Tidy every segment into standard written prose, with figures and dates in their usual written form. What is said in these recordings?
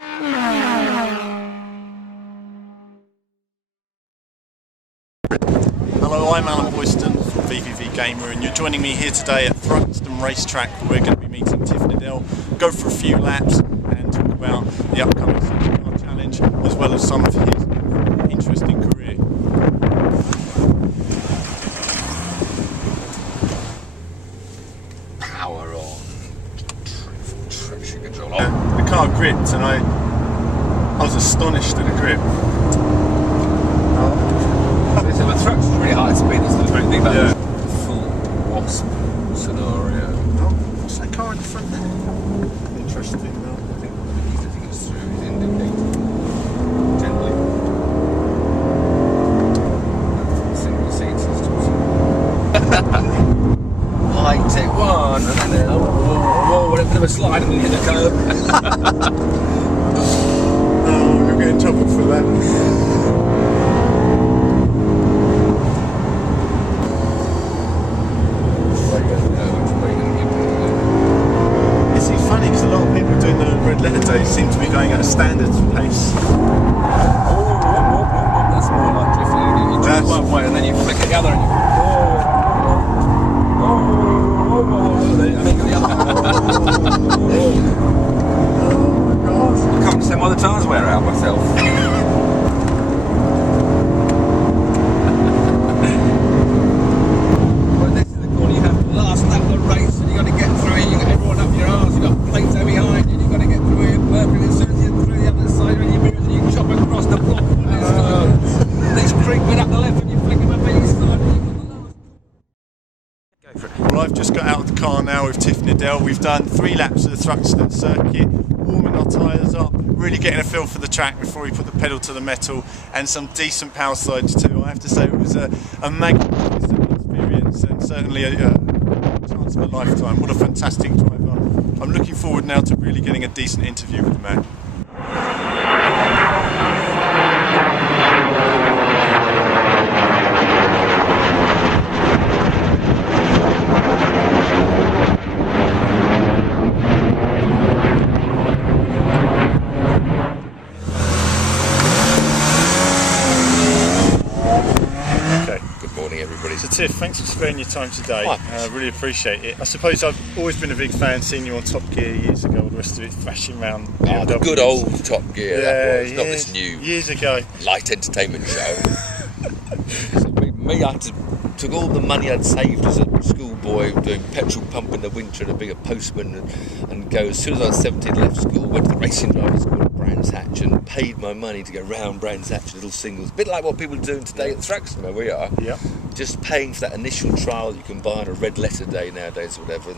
Hello, I'm Alan Boyston from VVV Gamer, and you're joining me here today at Thruxton Racetrack, where we're going to be meeting Tiff Needell, go for a few laps and talk about the upcoming Supercar Challenge, as well as some of his interesting career. Power on. Traction control. The car gripped, and I was astonished at the grip. So the Thruxton's really high speed. That's the great thing about the full wasp scenario. Oh, what's that car in the front there? Interesting. I think he's letting us through. He's indicating gently. Single seat systems. High take one, and then whoa, what a bit of a slide, and then hit the curb. Oh, you'll get in trouble for that. They seem to be going at a standard pace. That's more like drifting. You drive one way and then you flick it the other and you then you go the other. Oh my God. I can't understand why the tyres wear out myself. Well, this is the corner you have to last lap of the race and you've got to get through it. You've got everyone up your arse, you've got plates behind you. Got to get through it perfectly. As soon as you're through the other side, when you move, you chop across the block. These creeping up the left, and you flick them up each side. Go for it. Well, I've just got out of the car now with Tiff Needell. We've done 3 laps of the Thruxton circuit, warming our tyres up, really getting a feel for the track before we put the pedal to the metal, and some decent power slides too. I have to say it was a magnificent experience, and certainly a chance of a lifetime. What a fantastic driver. I'm looking forward now to really getting a decent interview with the man. So Tiff, thanks for sparing your time today. I really appreciate it. I suppose I've always been a big fan, seeing you on Top Gear years ago, all the rest of it thrashing around. Oh, the good old Top Gear, that was, not this new years ago light entertainment show. So me, I took all the money I'd saved as a schoolboy, doing petrol pump in the winter and being a postman, and go, as soon as I was 17, left school, went to the racing driving school at Brands Hatch and paid my money to go round Brands Hatch, little singles. A bit like what people are doing today at Thruxton, where we are. Yeah. Just paying for that initial trial you can buy on a red letter day nowadays or whatever.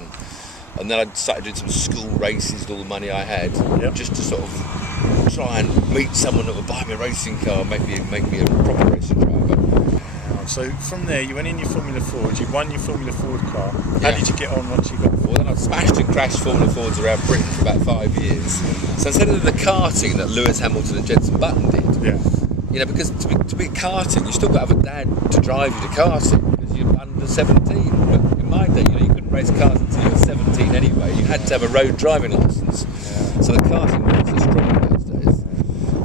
And then I started doing some school races with all the money I had, just to sort of try and meet someone that would buy me a racing car and make me a proper racing driver. So from there, you went in your Formula Ford, you won your Formula Ford car. How did you get on once you got? Well, then I smashed and crashed Formula Fords around Britain for about 5 years. So instead of the karting that Lewis Hamilton and Jenson Button did, you know, because to be karting, you still got to have a dad to drive you to karting because you're under 17. But in my day, you couldn't race cars until you were 17 anyway. You had to have a road driving licence. So the karting wasn't so strong in those days.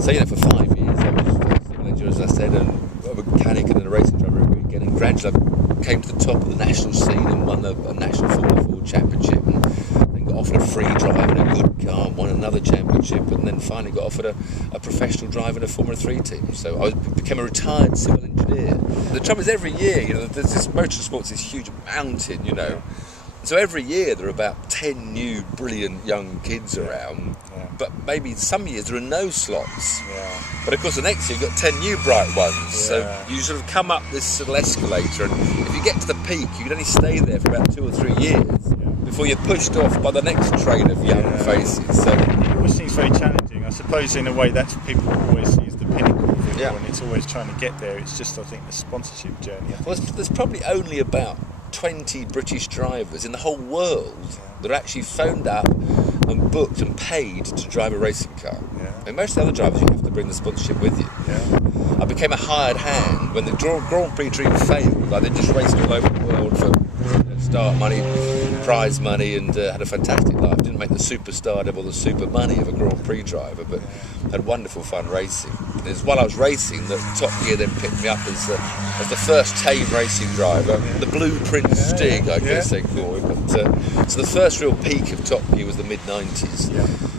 So for 5 years I was a teenager, as I said, and a mechanic and then a racing driver every weekend. And gradually I came to the top of the national scene and won a national Formula Ford championship. And then got offered a free drive in a good car, won another championship, and then finally got offered a professional drive in a Formula 3 team. So I became a retired civil engineer. The trouble is, every year, there's this motorsports, this huge mountain, So every year there are about 10 new brilliant young kids around, but maybe some years there are no slots. But of course the next year you've got 10 new bright ones, so you sort of come up this little escalator, and if you get to the peak you can only stay there for about 2 or 3 years before you're pushed off by the next train of young faces. So which seems very challenging. I suppose in a way that's what people always see as the pinnacle of it all, and it's always trying to get there. It's just, I think, the sponsorship journey. Well, there's probably only about 20 British drivers in the whole world that are actually phoned up and booked and paid to drive a racing car. And most of the other drivers, you have to bring the sponsorship with you. I became a hired hand when the Grand Prix dream failed. I then just raced all over the world for of start money, prize money, and had a fantastic life. Didn't make the superstardom or the super money of a Grand Prix driver, but had wonderful fun racing. And it was while I was racing that Top Gear then picked me up as the first tame racing driver, the Blueprint Stig, I guess they call it. But, so the first real peak of Top Gear was the mid-90s.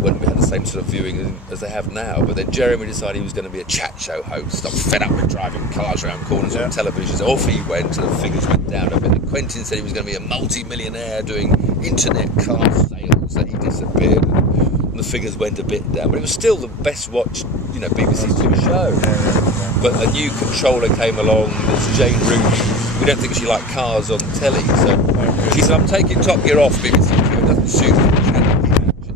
When we had the same sort of viewing as they have now. But then Jeremy decided he was going to be a chat show host. I'm fed up with driving cars around corners on television. So off he went, and the figures went down a bit. And Quentin said he was going to be a multi-millionaire doing internet car sales. So he disappeared, and the figures went a bit down. But it was still the best watched, BBC Two show. But a new controller came along. There's Jane Rooney. We don't think she liked cars on telly, so she said, "I'm taking Top Gear off BBC Two. It doesn't suit me."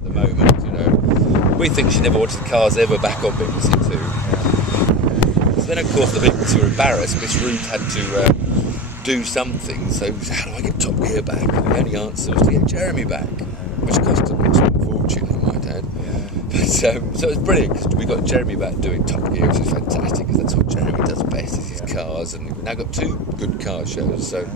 Moment, we think she never wanted cars ever back on BBC Two. So then, of course, the BBC were embarrassed. Miss Root had to do something. So, how do I get Top Gear back? And the only answer was to get Jeremy back, which cost a fortune, I might add. But, so it was brilliant because we got Jeremy back doing Top Gear, which is fantastic because that's what Jeremy does best, is his cars, and we've now got 2 good car shows. So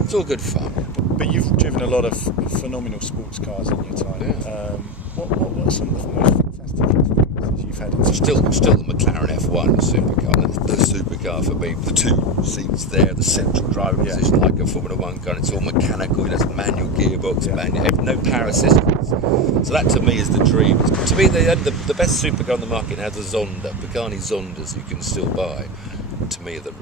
it's all good fun. But you've driven a lot of phenomenal sports cars in your time. What are some of the most fantastic experiences you've had? Still the McLaren F1 supercar. That's the supercar for me. The 2 seats there, the central driving position like a Formula 1 car. It's all mechanical. It's manual gearbox, no power assistance. So that to me is the dream. To me, the best supercar on the market now is the Zonda, Pagani Zondas you can still buy. To me, the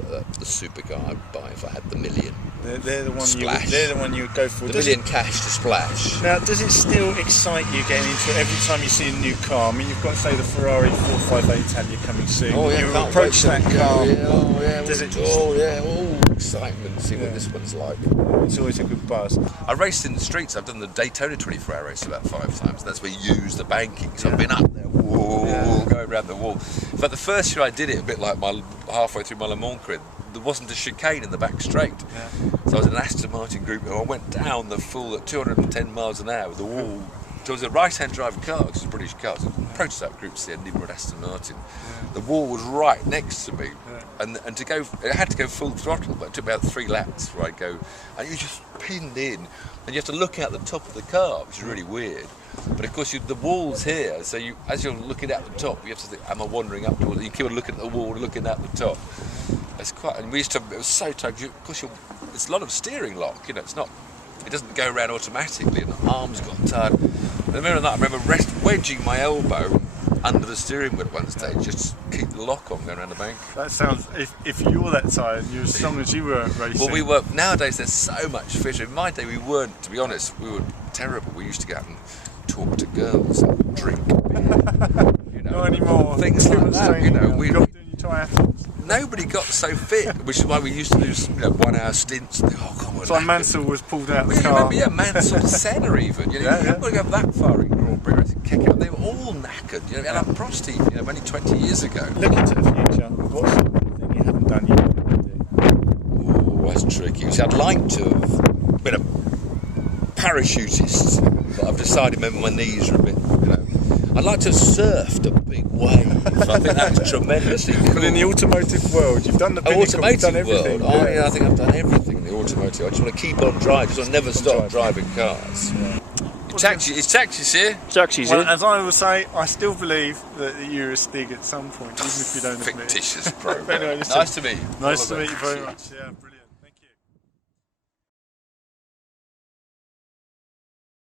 supercar I'd buy if I had the million. They're the one Splash. they're the one you would go for. The million cash to splash. Now, does it still excite you getting into it every time you see a new car? I mean, you've got to say the Ferrari 458 Italia coming soon. Oh yeah, you can't approach that car. Does it? Excitement. See what this one's like. It's always a good buzz. I raced in the streets. I've done the Daytona 24-hour race about 5 times. That's where you use the banking. So I've been up there, going around the wall. In fact, the first year I did it, a bit like halfway through my Le Mans career, there wasn't a chicane in the back straight. So I was in an Aston Martin group, and I went down the full at 210 miles an hour with the wall. So it was a right-hand drive car, because it's a British car, so prototype groups there, Nimrod Aston Martin. The wall was right next to me, and to go, it had to go full throttle, but it took about 3 laps before I'd go, and you just pinned in, and you have to look out the top of the car, which is really weird. But of course, the wall's here, so as you're looking at the top, you have to think, am I wandering up towards it? You keep on looking at the wall, looking at the top. It's quite, and it was so tight, of course, it's a lot of steering lock, it's not, it doesn't go around automatically, and the arms got tired. And I remember wedging my elbow under the steering wheel at one stage, just to keep the lock on going around the bank. That sounds, if you're that tired, you're as strong as you were at racing. Well, nowadays they're so much fitter. In my day we weren't, to be honest, we were terrible. We used to go out and talk to girls and drink beer. Not anymore. Things like that, we got doing your triathlons. Nobody got so fit, which is why we used to do 1-hour stints. That's why Mansell was pulled out of the car. Remember, Mansell, Senna even. You haven't got to go that far in Grand Prix racing. Kick out. They were all knackered. Alan Prost, only 20 years ago. Looking to the future, what's the thing you haven't done you want to do? Oh, that's tricky. See, I'd like to have been a parachutist, but I've decided maybe my knees are a bit, I'd like to have surfed a big wave. I think that's tremendously cool. But in the automotive world, you've done the pinnacle, automotive you've done everything. World, I think I've done everything in the automotive. I just want to keep on driving, because I'll never stop driving cars. It's taxis here. Taxis here. Well, as I will say, I still believe that you're a Stig at some point, even if you don't admit it. Fictitious program. Anyway, nice to meet you. Nice to meet you very much. Yeah, brilliant.